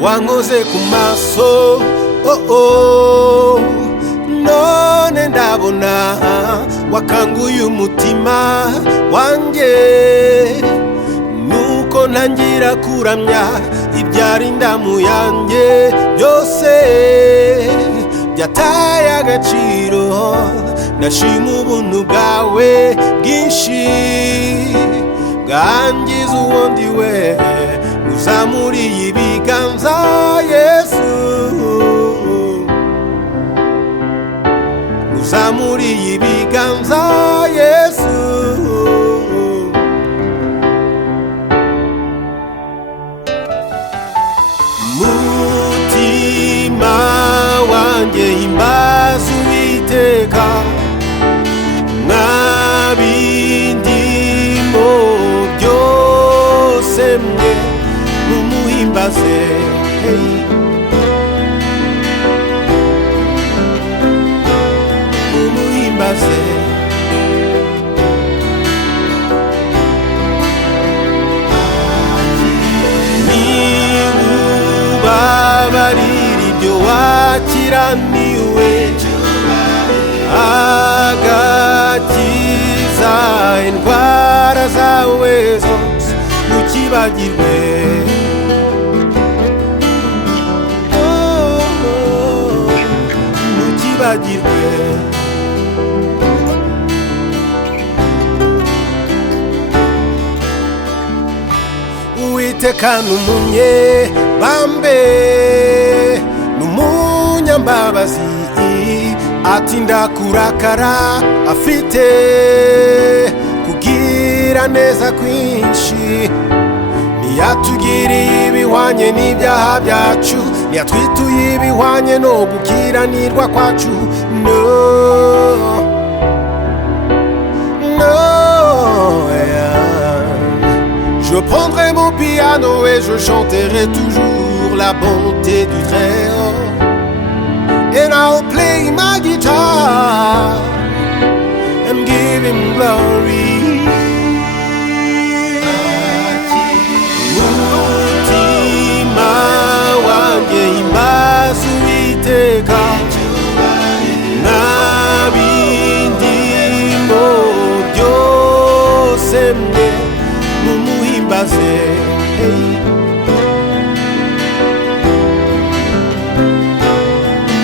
wankoze ku maso, oh oh, none ndabona wakanguye umutima wanjye, nuko ntangira kuramya ibyari indamu yanjye byose byataye agaciro. Ndashima ubuntu bwawe bwinshi bwangiza uwo ndiwe, uzamuriye ibiganza Yesu, uzamuriye ibiganza Yesu. Mutima wanjye himbaza Uwiteka, mwabindimo byose mwe mumuhimbaze, mumuhimbaze. Niwubabarira ibyo wakiraniwe, agakiza indwara zawe zose ntukibagirwe, ntukibagirwe. Uwiteka n'umunyebambe n'umunyambabazi, atinda kurakara, afite kugira neza kwinshi. Ntiyatugiriye ibihwanye n'ibyaha byacu, ntiyatwituye ibihwanye no gukiranirwa kwacu. No, no, yeah. Je prendrai mon piano et je chanterai toujours la bonté du Très-Haut. And I'll play my guitar and give him glory. Mutima wanjye himbaza Uwiteka, n'abindimo byose mwe mumuhimbaze,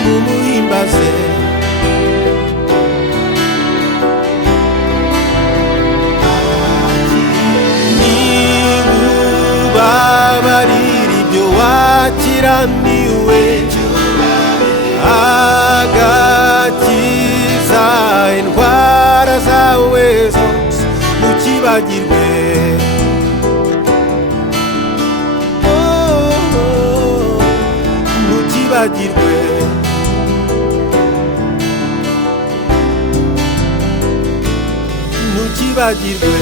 mumuhimbaze. Niwubabarira ibyo wakiraniwe, agakiza indwara zawe zose ntukibagirwe, ntukibagirwe. Ntukibagirwe.